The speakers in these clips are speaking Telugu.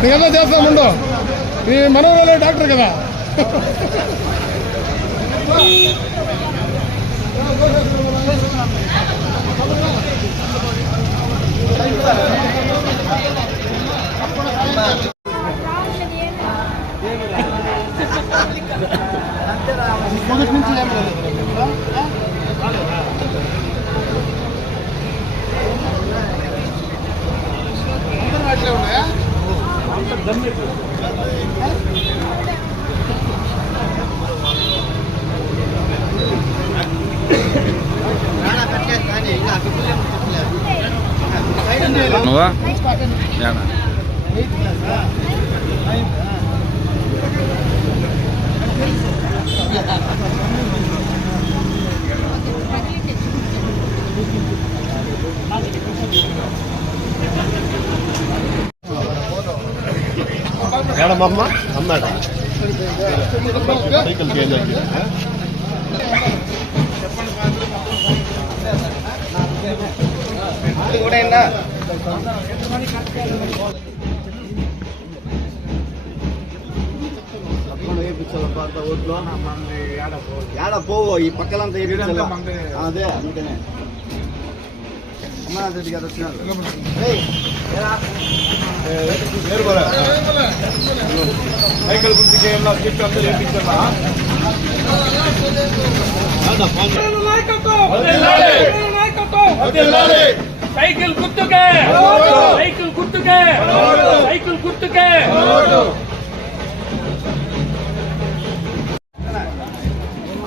నీకన్నా చేస్తాముండో ఈ మనోహర్ డాక్టర్ కదా. మొదటి నుంచి ఏం లేదు అట్లే ఉన్నాయా? నువ్వా మేడమ్మ అమ్మాడ సైకిల్ చేంజ్ అయ్యింది. ఏడ పోవు ఈ పక్కలంతా అదే అందుకనే అమర్నాథ్ రెడ్డి గారు వచ్చినారు. సైకిల్ గుర్తుకే చెప్పి అందరూ చేయించాలా? సైకిల్ గుర్తుకే, సైకిల్ గుర్తుకే, సైకిల్ గుర్తుకే.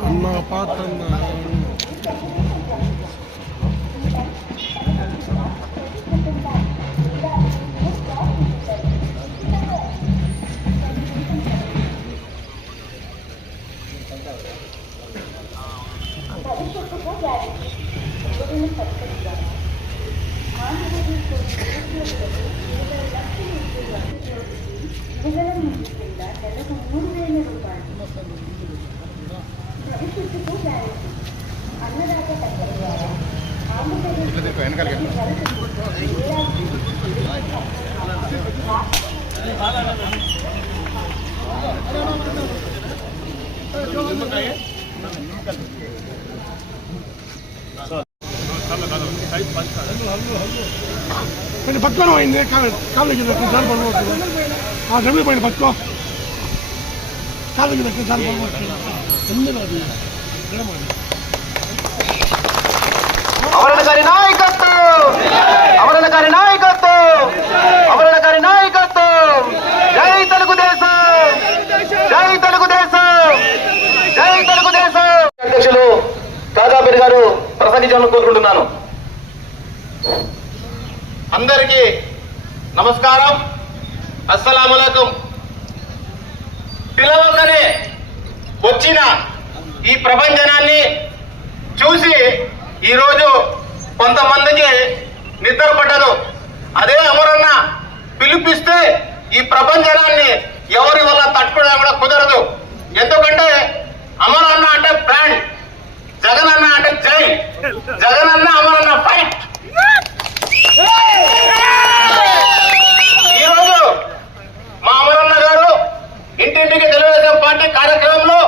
అన్న పాత్ర వెనకాల కొంచెం పట్టుకోవడం అయింది కాళ్ళ కింద చాలా పడిపోతుంది ఆ డబ్బులు పైన పట్టుకో కాళ్ళ కింద చాలా పడిపోతుంది అవరణకారి నాయకత్వం, అవరణకారి నాయకత్వం, అవరణకారి నాయకత్వం. జై తెలుగుదేశం, జై తెలుగుదేశం, జై తెలుగుదేశం. అధ్యక్షులు కాజాపేరి గారు ప్రసంగించాలని కోరుకుంటున్నాను. అందరికీ నమస్కారం, అస్సలాము అలైకుం. పిలవగానే వచ్చిన ఈ ప్రపంచనాన్ని చూసి ఈరోజు కొంతమందికి నిద్ర పడ్డదు. అదే అమరన్న పిలిపిస్తే ఈ ప్రపంచనాన్ని ఎవరి వల్ల తట్టుకోవడం కూడా కుదరదు. ఎందుకంటే అమరన్న అంటే బ్రాండ్, జగనన్న అంటే జై, జగనన్న అమరన్న ఫైట్. ఈరోజు మా అమరన్న గారు ఇంటింటికి తెలుగుదేశం పార్టీ కార్యక్రమంలో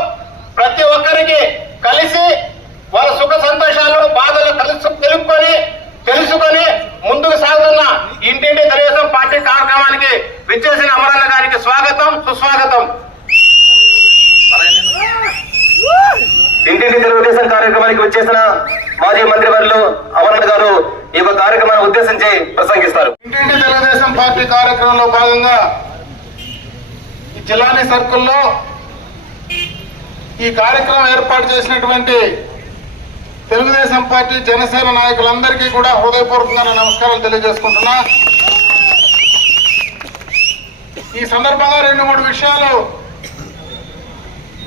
ప్రతి ఒక్కరికి కలిసి వాళ్ళ సుఖ సంతోషాలు బాధలు తెలుసుకొని ముందుకు సాగుతున్న ఇంటింటి తెలుగుదేశం పార్టీ కార్యక్రమానికి విచ్చేసిన అమరన్న గారికి స్వాగతం, సుస్వాగతం. ఇంటింటి తెలుగుదేశం కార్యక్రమానికి వచ్చేసిన మాజీ మంత్రివర్యులు అమరన్న గారు ఈ యొక్క కార్యక్రమాన్ని ఉద్దేశించి ప్రసంగిస్తారు. ఇంటింటి తెలుగుదేశం పార్టీ కార్యక్రమంలో భాగంగా ఈ జిల్లాని సర్కిల్లో ఈ కార్యక్రమం ఏర్పాటు చేసినటువంటి తెలుగుదేశం పార్టీ జనసేన నాయకులందరికీ కూడా హృదయపూర్వకంగా నమస్కారాలు తెలియజేసుకుంటున్నా. ఈ సందర్భంగా 2-3 విషయాలు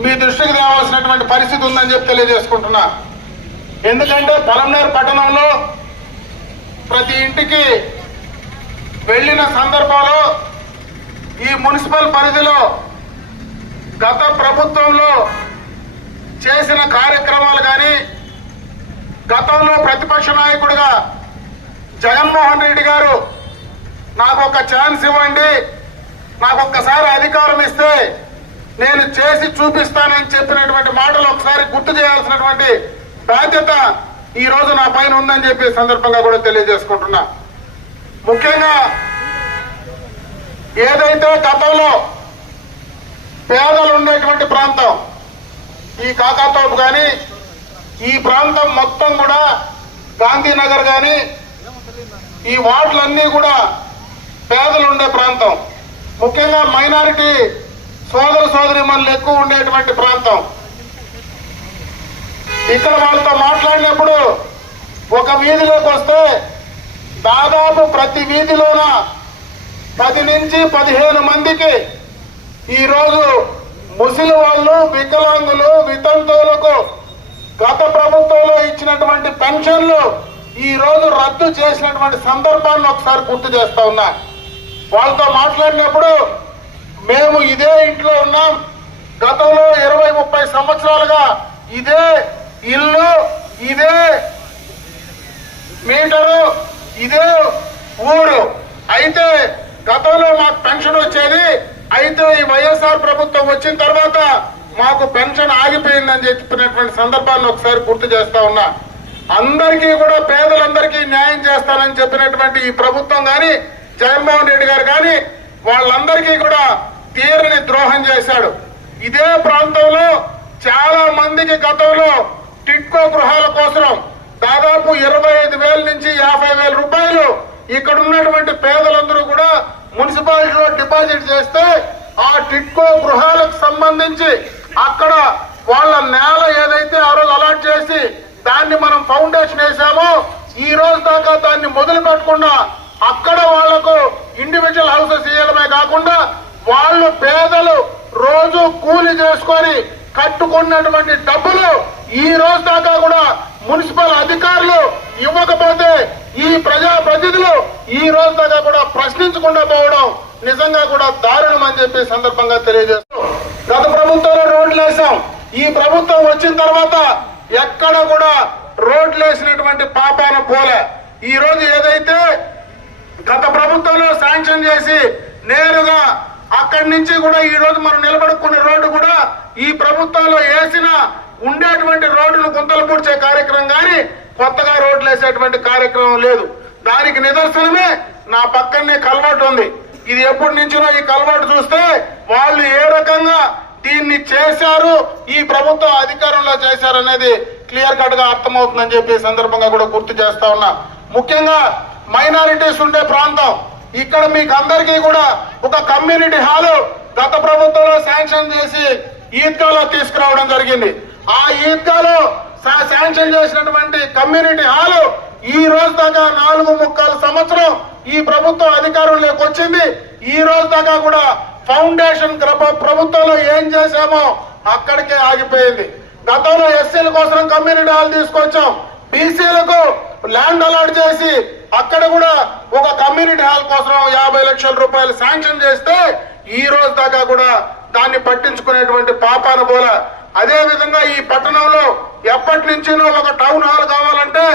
మీ దృష్టికి తేవాల్సినటువంటి పరిస్థితి ఉందని చెప్పి తెలియజేసుకుంటున్నా. ఎందుకంటే పొలంనేరు పట్టణంలో ప్రతి ఇంటికి వెళ్ళిన సందర్భంలో ఈ మున్సిపల్ పరిధిలో గత ప్రభుత్వంలో చేసిన కార్యక్రమాలు కానీ, గతంలో ప్రతిపక్ష నాయకుడిగా జగన్మోహన్ రెడ్డి గారు నాకు ఒక ఛాన్స్ ఇవ్వండి, నాకు ఒక్కసారి అధికారం ఇస్తే నేను చేసి చూపిస్తానని చెప్పినటువంటి మాటలు ఒకసారి గుర్తు చేయాల్సినటువంటి బాధ్యత ఈ రోజు నా పైన ఉందని చెప్పి సందర్భంగా కూడా తెలియజేసుకుంటున్నా. ముఖ్యంగా ఏదైతే గతంలో పేదలు ఉండేటువంటి ప్రాంతం ఈ కాకాతోపు కానీ, ఈ ప్రాంతం మొత్తం కూడా గాంధీనగర్ కానీ, ఈ వార్డులన్నీ కూడా పేదలు ఉండే ప్రాంతం, ముఖ్యంగా మైనారిటీ సోదరీమణులు ఎక్కువ ఉండేటువంటి ప్రాంతం. ఇక్కడ వాళ్ళతో మాట్లాడినప్పుడు ఒక వీధిలోకి వస్తే దాదాపు ప్రతి వీధిలోన 10 నుంచి 15 మందికి ఈరోజు ముసలి వాళ్ళు, వికలాంగులు, వితంతువులకు గత ప్రభుత్వంలో ఇచ్చినటువంటి పెన్షన్లు ఈ రోజు రద్దు చేసినటువంటి సందర్భాన్ని ఒకసారి గుర్తు చేస్తా ఉన్నా. వాళ్ళతో మాట్లాడినప్పుడు మేము ఇదే ఇంట్లో ఉన్నాం, గతంలో 20-30 సంవత్సరాలుగా ఇదే ఇల్లు, ఇదే మీటరు, ఇదే ఊరు, అయితే గతంలో మాకు పెన్షన్ వచ్చేది, అయితే ఈ వైఎస్ఆర్ ప్రభుత్వం వచ్చిన తర్వాత మాకు పెన్షన్ ఆగిపోయిందని చెప్పినటువంటి సందర్భాన్ని ఒకసారి గుర్తు చేస్తా ఉన్నా. అందరికీ కూడా పేదలందరికీ న్యాయం చేస్తానని చెప్పినటువంటి ఈ ప్రభుత్వం కానీ, జగన్మోహన్ రెడ్డి గారు కానీ వాళ్ళందరికీ కూడా తీరని ద్రోహం చేశాడు. ఇదే ప్రాంతంలో చాలా మందికి గతంలో టిట్కో గృహాల కోసం దాదాపు 25,000 నుంచి 50,000 రూపాయలు ఇక్కడ ఉన్నటువంటి పేదలందరూ కూడా మున్సిపాలిటీలో డిపాజిట్ చేస్తే ఆ టిట్కో గృహాలకు సంబంధించి అక్కడ వాళ్ళ నేల ఏదైతే ఆ రోజు అలాట్ చేసి దాన్ని మనం ఫౌండేషన్ వేసామో ఈ రోజు దాకా దాన్ని మొదలు పెట్టకుండా అక్కడ వాళ్లకు ఇండివిజువల్ హౌసెస్ ఇవ్వడమే కాకుండా వాళ్ళు పేదలు రోజు కూలి చేసుకొని కట్టుకున్నటువంటి డబ్బులు ఈ రోజు దాకా కూడా మున్సిపల్ అధికారులు ఇవ్వకపోతే ఈ ప్రజాప్రతినిధులు ఈ రోజు దాకా కూడా ప్రశ్నించకుండా పోవడం నిజంగా కూడా దారుణం అని చెప్పి సందర్భంగా తెలియజేస్తూ, గత ప్రభుత్వంలో రోడ్లు వేసాం, ఈ ప్రభుత్వం వచ్చిన తర్వాత ఎక్కడ కూడా రోడ్లు వేసినటువంటి పాపాన పోలే. ఈ రోజు ఏదైతే గత ప్రభుత్వంలో శాంక్షన్ చేసి నేరుగా అక్కడి నుంచి కూడా ఈ రోజు మనం నిలబడుకునే రోడ్డు కూడా ఈ ప్రభుత్వంలో వేసిన ఉండేటువంటి రోడ్డును గుంతలు పూడ్చే కార్యక్రమం కానీ కొత్తగా రోడ్లు వేసేటువంటి కార్యక్రమం లేదు. దానికి నిదర్శనమే నా పక్కనే కల్వర్టు ఉంది. ఇది ఎప్పటి నుంచినో ఈ కల్వర్టు చూస్తే వాళ్ళు ఏ రకంగా దీన్ని చేశారు, ఈ ప్రభుత్వం అధికారంలో చేశారు అనేది క్లియర్ కట్ గా అర్థమవుతుందని చెప్పి సందర్భంగా కూడా గుర్తు చేస్తా ఉన్నా. ముఖ్యంగా మైనారిటీస్ ఉండే ప్రాంతం, ఇక్కడ మీకు అందరికీ కూడా ఒక కమ్యూనిటీ హాల్ గత ప్రభుత్వంలో శాంక్షన్ చేసి ఈద్గాలో తీసుకురావడం జరిగింది. ఆ ఈద్గాలో శాంక్షన్ చేసినటువంటి కమ్యూనిటీ హాల్ ఈ రోజు దాకా 4.25 సంవత్సరం ఈ ప్రభుత్వం అధికారంలోకి వచ్చింది. ఈ రోజు దాకా కూడా ఫౌండేషన్ ప్రభుత్వంలో ఏం చేశామో అక్కడికే ఆగిపోయింది. గతంలో ఎస్సీల కోసం కమ్యూనిటీ హాల్ తీసుకొచ్చాం, బీసీలకు ల్యాండ్ అలాట్ చేసి అక్కడ కూడా ఒక కమ్యూనిటీ హాల్ కోసం 50 లక్షల రూపాయలు శాంక్షన్ చేస్తే ఈ రోజు దాకా కూడా దాన్ని పట్టించుకునేటువంటి పాపాన పోల. అదే విధంగా ఈ పట్టణంలో ఎప్పటి నుంచినో ఒక టౌన్ హాల్ కావాలంటే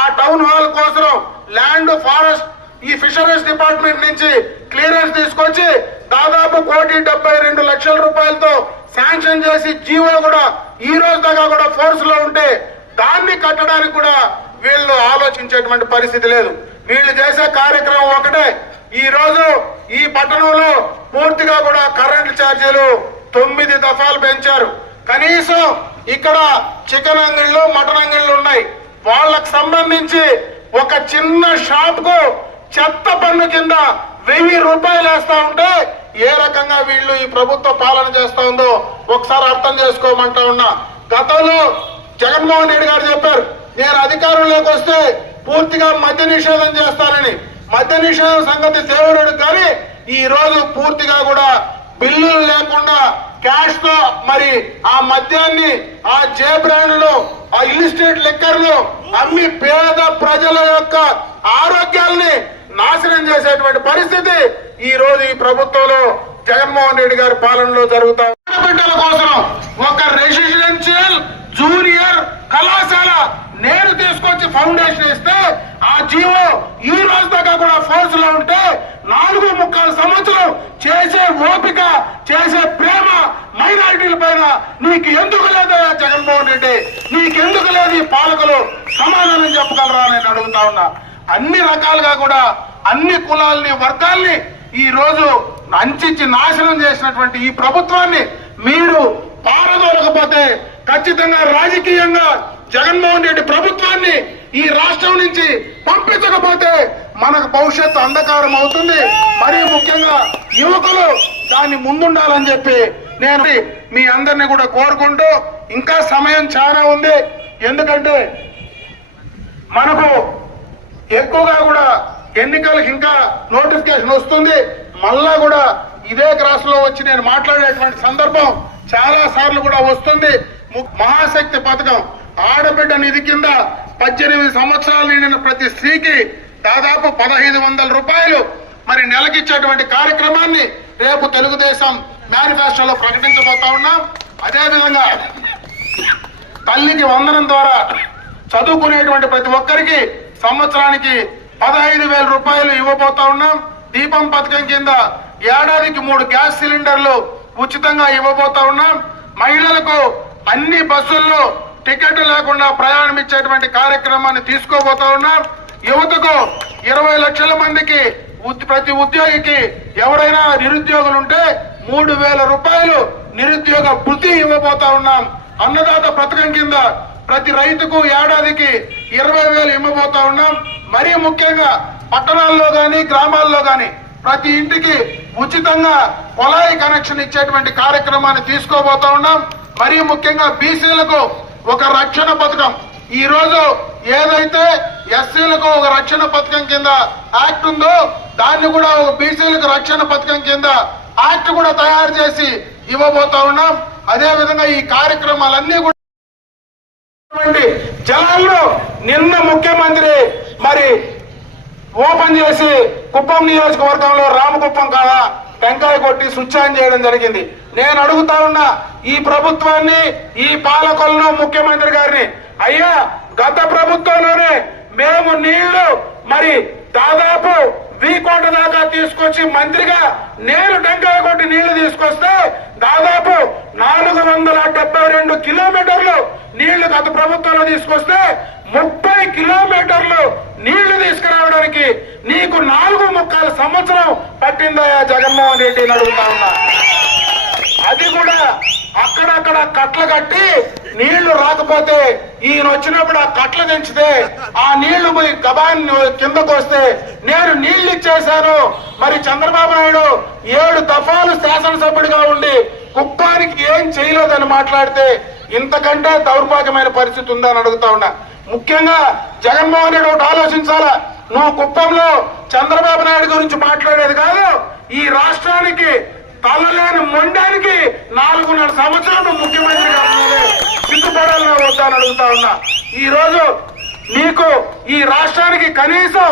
ఆ టౌన్ హాల్ కోసం ల్యాండ్ ఫారెస్ట్ ఈ ఫిషరీస్ డిపార్ట్మెంట్ నుంచి క్లియరెన్స్ తీసుకొచ్చి దాదాపు 1,72,00,000 రూపాయలతో శాంక్షన్ చేసి జీవో కూడా ఈ రోజు దాకా కూడా ఫోర్స్ లో ఉంటే దాన్ని కట్టడానికి కూడా వీళ్ళు ఆలోచించేటువంటి పరిస్థితి లేదు. వీళ్ళు చేసే కార్యక్రమం ఒకటే. ఈ రోజు ఈ పట్టణంలో పూర్తిగా కూడా కరెంటు ఛార్జీలు 9 దఫాలు పెంచారు. కనీసం ఇక్కడ చికెన్ అంగిళ్ళు, మటన్ అంగిళ్ళు ఉన్నాయి, వాళ్ళకు సంబంధించి ఒక చిన్న షాప్ కు చెత్త పన్ను కింద 1000 రూపాయలు వేస్తా ఉంటే ఏ రకంగా వీళ్ళు ఈ ప్రభుత్వ పాలన చేస్తా ఉందో ఒకసారి అర్థం చేసుకోమంటా ఉన్నా. గతంలో జగన్మోహన్ రెడ్డి గారు చెప్పారు, నేను అధికారంలోకి వస్తే పూర్తిగా మద్య నిషేధం చేస్తానని. మద్య నిషేధం సంగతి దేవుడు కానీ ఈ రోజు పూర్తిగా కూడా బిల్లులు లేకుండా క్యాష్ తో మరి ఆ మద్యాన్ని, ఆ జే బ్రాండ్లు, ఆ ఇలిస్టేట్ లిక్కర్లు అమ్మి పేద ప్రజల యొక్క ఆరోగ్యాల్ని నాశనం చేసేటువంటి పరిస్థితి ఈ రోజు ఈ ప్రభుత్వంలో జగన్మోహన్ రెడ్డి గారి పాలనలో జరుగుతా. బిడ్డల కోసం ఒక రెసిడెన్షియల్ జూనియర్ కళాశాల నేను తీసుకొచ్చి ఫౌండేషన్ ఇస్తే ఆ జీవో ఈ రోజు దాకా కూడా ఫోర్స్ లో ఉంటే 4.25 సంవత్సరం చేసే ఓపిక, చేసే ప్రేమ మైనారిటీల పైన నీకు ఎందుకు లేదా జగన్మోహన్ రెడ్డి? నీకెందుకు లేదు ఈ పాలకులు? సమాధానం చెప్పగలరా నేను అడుగుతా ఉన్నా. అన్ని రకాలుగా కూడా అన్ని కులాలని, వర్గాల్ని ఈ రోజు అంచిచ్చి నాశనం చేసినటువంటి ఈ ప్రభుత్వాన్ని మీరు పారదోలకపోతే ఖచ్చితంగా రాజకీయంగా జగన్మోహన్ రెడ్డి ప్రభుత్వాన్ని ఈ రాష్ట్రం నుంచి పంపించకపోతే మనకు భవిష్యత్తు అంధకారం అవుతుంది. మరీ ముఖ్యంగా యువకులు దాన్ని ముందుండాలని చెప్పి నేను మీ అందరినీ కూడా కోరుకుంటూ, ఇంకా సమయం చాలా ఉంది. ఎందుకంటే మనకు ఎక్కువగా కూడా ఎన్నికలకు ఇంకా నోటిఫికేషన్ వస్తుంది. మళ్ళా కూడా ఇదే క్రాస్ లో వచ్చి నేను మాట్లాడేటువంటి సందర్భం చాలా సార్లు కూడా వస్తుంది. మహాశక్తి పథకం ఆడబిడ్డ నిధి కింద 18 సంవత్సరాలు నిండిన ప్రతి స్త్రీకి దాదాపు 1,500 రూపాయలు మరి నెలకిచ్చేటువంటి కార్యక్రమాన్ని రేపు తెలుగుదేశం మేనిఫెస్టోలో ప్రకటించబోతా ఉన్నాం. అదేవిధంగా తల్లికి వందనం ద్వారా చదువుకునేటువంటి ప్రతి ఒక్కరికి సంవత్సరానికి 15,000 రూపాయలు ఇవ్వబోతా ఉన్నాం. దీపం పథకం కింద ఏడాదికి 3 గ్యాస్ సిలిండర్లు ఉచితంగా ఇవ్వబోతా ఉన్నాం. మహిళలకు అన్ని బస్సుల్లో టికెట్ లేకుండా ప్రయాణం ఇచ్చేటువంటి కార్యక్రమాన్ని తీసుకోబోతా ఉన్నాం. యువతకు 20 లక్షల మందికి ప్రతి ఉద్యోగికి ఎవరైనా నిరుద్యోగులు ఉంటే 3,000 రూపాయలు నిరుద్యోగ భృతి ఇవ్వబోతా ఉన్నాం. అన్నదాత పథకం కింద ప్రతి రైతుకు ఏడాదికి 20,000 ఇవ్వబోతా ఉన్నాం. మరీ ముఖ్యంగా పట్టణాల్లో గాని గ్రామాల్లో గాని ప్రతి ఇంటికి ఉచితంగా కుళాయి కనెక్షన్ ఇచ్చేటువంటి కార్యక్రమాన్ని తీసుకోబోతా ఉన్నాం. మరీ ముఖ్యంగా బీసీలకు ఒక రక్షణ పథకం, ఈ రోజు ఏదైతే ఎస్సీలకు ఒక రక్షణ పథకం కింద యాక్ట్ ఉందో దాన్ని కూడా బీసీలకు రక్షణ పథకం కింద యాక్ట్ కూడా తయారు చేసి ఇవ్వబోతా ఉన్నాం. అదే విధంగా ఈ కార్యక్రమాలన్నీ కూడా జలాల్లో నిన్న ముఖ్యమంత్రి మరి ఓపెన్ చేసి కుప్పం నియోజకవర్గంలో రామకుప్పం కాడ టెంకాయ కొట్టి స్విచ్ ఆన్ చేయడం జరిగింది. నేను అడుగుతా ఉన్నా ఈ ప్రభుత్వాన్ని, ఈ పాలకులను, ముఖ్యమంత్రి గారిని, అయ్యా గత ప్రభుత్వంలోనే మేము నీళ్లు మరి దాదాపు వీకోట దాకా తీసుకొచ్చి మంత్రిగా నేను టెంకాయ కొట్టి నీళ్లు తీసుకొస్తే దాదాపు 472 కిలోమీటర్లు నీళ్లు గత ప్రభుత్వంలో తీసుకొస్తే 30 కిలోమీటర్లు నీళ్లు తీసుకురావడానికి నీకు 4.25 సంవత్సరం పట్టిందయా జగన్మోహన్ రెడ్డిని అడుగుతా ఉన్నా. అది కూడా అక్కడక్కడ కట్టలు కట్టి నీళ్లు రాకపోతే ఈయన వచ్చినప్పుడు ఆ కట్టలు దించితే ఆ నీళ్లు గబాన్ని కిందకు వస్తే నేను నీళ్లు ఇచ్చేశాను. మరి చంద్రబాబు నాయుడు 7 దఫాలు శాసనసభ్యుడిగా ఉండి కుప్పానికి ఏం చేయలేదని మాట్లాడితే ఇంతకంటే దౌర్భాగ్యమైన పరిస్థితి ఉందని అడుగుతా ఉన్నా. ముఖ్యంగా జగన్మోహన్ రెడ్డి ఒకటి ఆలోచించాలా, నువ్వు కుప్పంలో చంద్రబాబు నాయుడు గురించి మాట్లాడేది కాదు, ఈ రాష్ట్రానికి తలలేని మొండానికి 4.5 సంవత్సరాలు ముఖ్యమంత్రిగా సిగ్గుపడాలని వద్దని అడుగుతా ఉన్నా. ఈ రోజు నీకు ఈ రాష్ట్రానికి కనీసం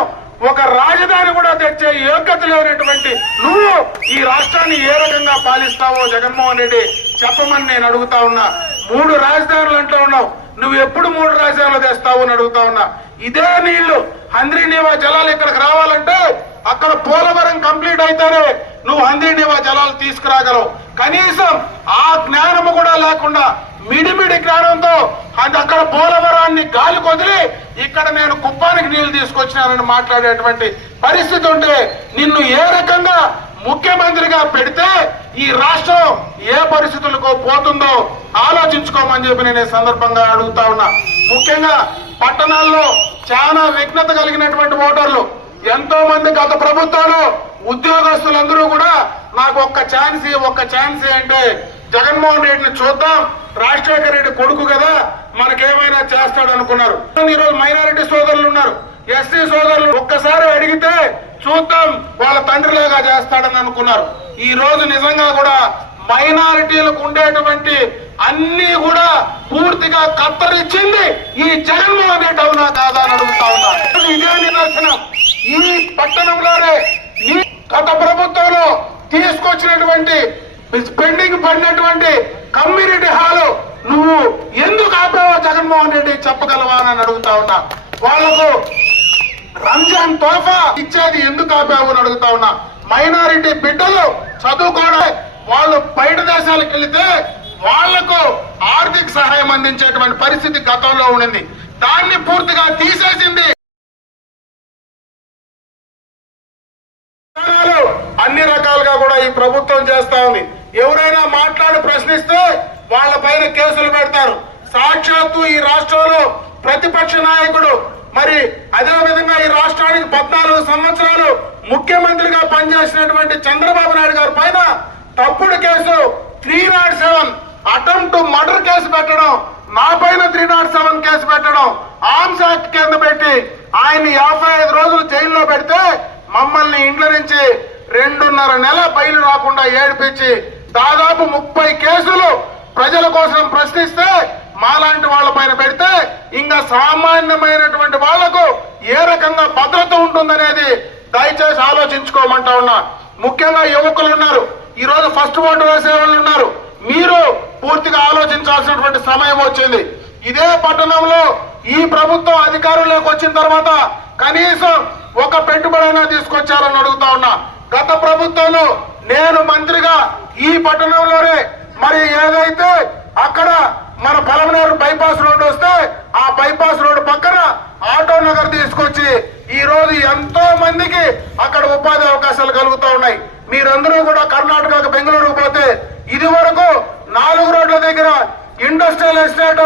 ఒక రాజధాని కూడా తెచ్చే యోగ్యత లేనటువంటి నువ్వు ఈ రాష్ట్రాన్ని ఏ రకంగా పాలిస్తావో జగన్మోహన్ రెడ్డి చెప్పమని నేను అడుగుతా ఉన్నా. 3 రాజధానులు అంటూ ఉన్నావు, నువ్వు ఎప్పుడు 3 రాజధానులు తెస్తావు అని అడుగుతా ఉన్నా. ఇదే నీళ్లు హంద్రీనీవా జలాలు ఇక్కడికి రావాలంటే అక్కడ పోలవరం కంప్లీట్ అయితేనే నువ్వు హంద్రీనీవా జలాలు తీసుకురాగలవు. కనీసం ఆ జ్ఞానము కూడా లేకుండా మిడిమిడి జ్ఞానంతో అక్కడ పోలవరాన్ని గాలి కొదిలి ఇక్కడ నేను కుప్పానికి నీళ్లు తీసుకొచ్చినానని మాట్లాడేటువంటి పరిస్థితి ఉంటే నిన్ను ఏ రకంగా ముఖ్యమంత్రిగా పెడితే ఈ రాష్ట్రం ఏ పరిస్థితులకు పోతుందో ఆలోచించుకోమని చెప్పి నేను ఈ సందర్భంగా అడుగుతా ఉన్నా. ముఖ్యంగా పట్టణాల్లో చాలా విఘ్నత కలిగినటువంటి ఓటర్లు ఎంతో మంది గత ప్రభుత్వంలో ఉద్యోగస్తులందరూ కూడా నాకు ఒక్క ఛాన్స్ అంటే జగన్మోహన్ రెడ్డిని చూద్దాం, రాజశేఖర రెడ్డి కొడుకు కదా మనకేమైనా చేస్తాడు అనుకున్నారు. ఈరోజు మైనారిటీ సోదరులు ఉన్నారు, ఎస్సీ సోదరులు ఒక్కసారి అడిగితే చూద్దాం వాళ్ళ తండ్రిలాగా చేస్తాడని అనుకున్నారు. ఈ రోజు నిజంగా కూడా మైనారిటీలకు ఉండేటువంటి అన్ని కూడా పూర్తిగా కత్తరిచ్చింది ఈ జగన్మోహన్ రెడ్డి అవునా కాదా అని అడుగుతా ఉన్నా. ఇదే నిదర్శనం. ఈ పట్టణంలోనే ఈ గత ప్రభుత్వంలో తీసుకొచ్చినటువంటి పెండింగ్ పడినటువంటి కమ్యూనిటీ హాలు నువ్వు ఎందుకు ఆపావో జగన్మోహన్ రెడ్డి చెప్పగలవా అని అడుగుతా ఉన్నా. వాళ్లకు రంజాన్ తోఫా ఇచ్చేది ఎందుకు ఆపావు అని అడుగుతా ఉన్నా. మైనారిటీ బిడ్డలు చదువుకోవడం వాళ్ళు బయట దేశాలకు వెళితే వాళ్లకు ఆర్థిక సహాయం అందించేటువంటి పరిస్థితి గతంలో ఉండింది, దాన్ని పూర్తిగా తీసేసింది. అన్ని రకాలుగా కూడా ఈ ప్రభుత్వం చేస్తా ఉంది. ఎవరైనా మాట్లాడి ప్రశ్నిస్తే వాళ్ళ పైన కేసులు పెడతారు. సాక్షాత్తు ఈ రాష్ట్రంలో ప్రతిపక్ష నాయకుడు మరి అదే విధంగా ఈ రాష్ట్రానికి 14 సంవత్సరాలు ముఖ్యమంత్రిగా పనిచేసినటువంటి చంద్రబాబు నాయుడు గారి పైన తప్పుడు కేసు 307 అటెంప్ట్ మర్డర్ కేసు పెట్టడం, నా పైన 307 కేసు పెట్టడం, ఆర్మ్స్ యాక్ట్ కింద పెట్టి ఆయన్ని 55 రోజులు జైల్లో పెడితే మమ్మల్ని ఇండ్ల నుంచి 2.5 నెల బయలు రాకుండా ఏడిపించి దాదాపు 30 కేసులు ప్రజల కోసం ప్రశ్నిస్తే మాలాంటి వాళ్ళ పైన పెడితే ఇంకా సామాన్యమైనటువంటి వాళ్లకు ఏ రకంగా భద్రత ఉంటుందనేది దయచేసి ఆలోచించుకోమంటా ఉన్నా. ముఖ్యంగా యువకులు ఉన్నారు, ఈ రోజు ఫస్ట్ ఓటు వేసే వాళ్ళు ఉన్నారు. మీరు పూర్తిగా ఆలోచించాల్సినటువంటి సమయం వచ్చింది. ఇదే పట్టణంలో ఈ ప్రభుత్వం అధికారంలోకి వచ్చిన తర్వాత కనీసం ఒక పెట్టుబడైనా తీసుకొచ్చారని అడుగుతా ఉన్నా. గత ప్రభుత్వంలో నేను మంత్రిగా ఈ పట్టణంలోనే మరి ఏదైతే అక్కడ మన పలమనేరు బైపాస్ రోడ్డు వస్తే ఆ బైపాస్ రోడ్డు పక్కన ఆటో నగర్ తీసుకొచ్చి ఈ రోజు ఎంతో మందికి అక్కడ ఉపాధి అవకాశాలు కలుగుతూ ఉన్నాయి. మీరందరూ కూడా కర్ణాటకకు బెంగళూరుకు పోతే ఇది వరకు 4 రోడ్ల దగ్గర ఇండస్ట్రియల్ ఎస్టేట్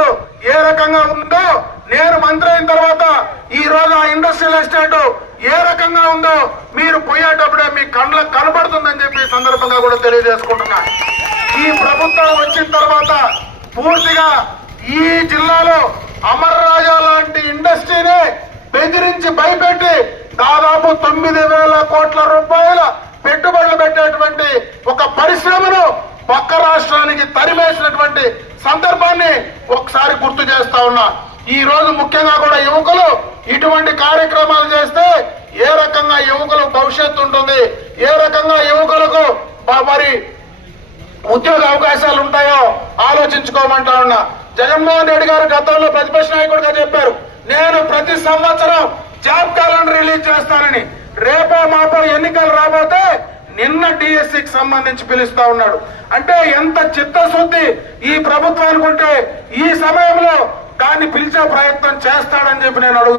ఏ రకంగా ఉందో నేను మంత్రి అయిన తర్వాత ఈ రోజు ఆ ఇండస్ట్రియల్ ఎస్టేట్ ఏ రకంగా ఉందో మీరు పోయేటప్పుడే మీ కళ్ళకు కనబడుతుందని చెప్పి ఈ సందర్భంగా కూడా తెలియజేసుకుంటున్నా. ఈ ప్రభుత్వం వచ్చిన తర్వాత పూర్తిగా ఈ జిల్లాలో అమర్ రాజా లాంటి ఇండస్ట్రీని బెదిరించి భయపెట్టి దాదాపు 9,000 కోట్ల రూపాయల పెట్టుబడులు పెట్టేటువంటి ఒక పరిశ్రమను పక్క రాష్ట్రానికి తరిమేసినటువంటి సందర్భాన్ని ఒకసారి గుర్తు చేస్తా ఉన్నా. ఈ రోజు ముఖ్యంగా కూడా యువకులు ఇటువంటి కార్యక్రమాలు చేస్తే ఏ రకంగా యువకులకు భవిష్యత్తు ఉంటుంది, ఏ రకంగా యువకులకు మరి ఉద్యోగ అవకాశాలు ఉంటాయో ఆలోచించుకోమంటా ఉన్నా. జగన్మోహన్ రెడ్డి గారు గతంలో ప్రతిపక్ష నాయకుడిగా చెప్పారు, నేను ప్రతి సంవత్సరం జాబ్ క్యాలెండర్ రిలీజ్ చేస్తానని. రేపో మాపో ఎన్నికలు రాబోతే నిన్న డిఎస్సికి సంబంధించి పిలుస్తా ఉన్నాడు. అంటే ఎంత చిత్తశుద్ధి ఈ ప్రభుత్వానికి ఉంటే ఈ సమయంలో దాన్ని పిలిచే ప్రయత్నం చేస్తాడని చెప్పి నేను అడుగుతున్నాను.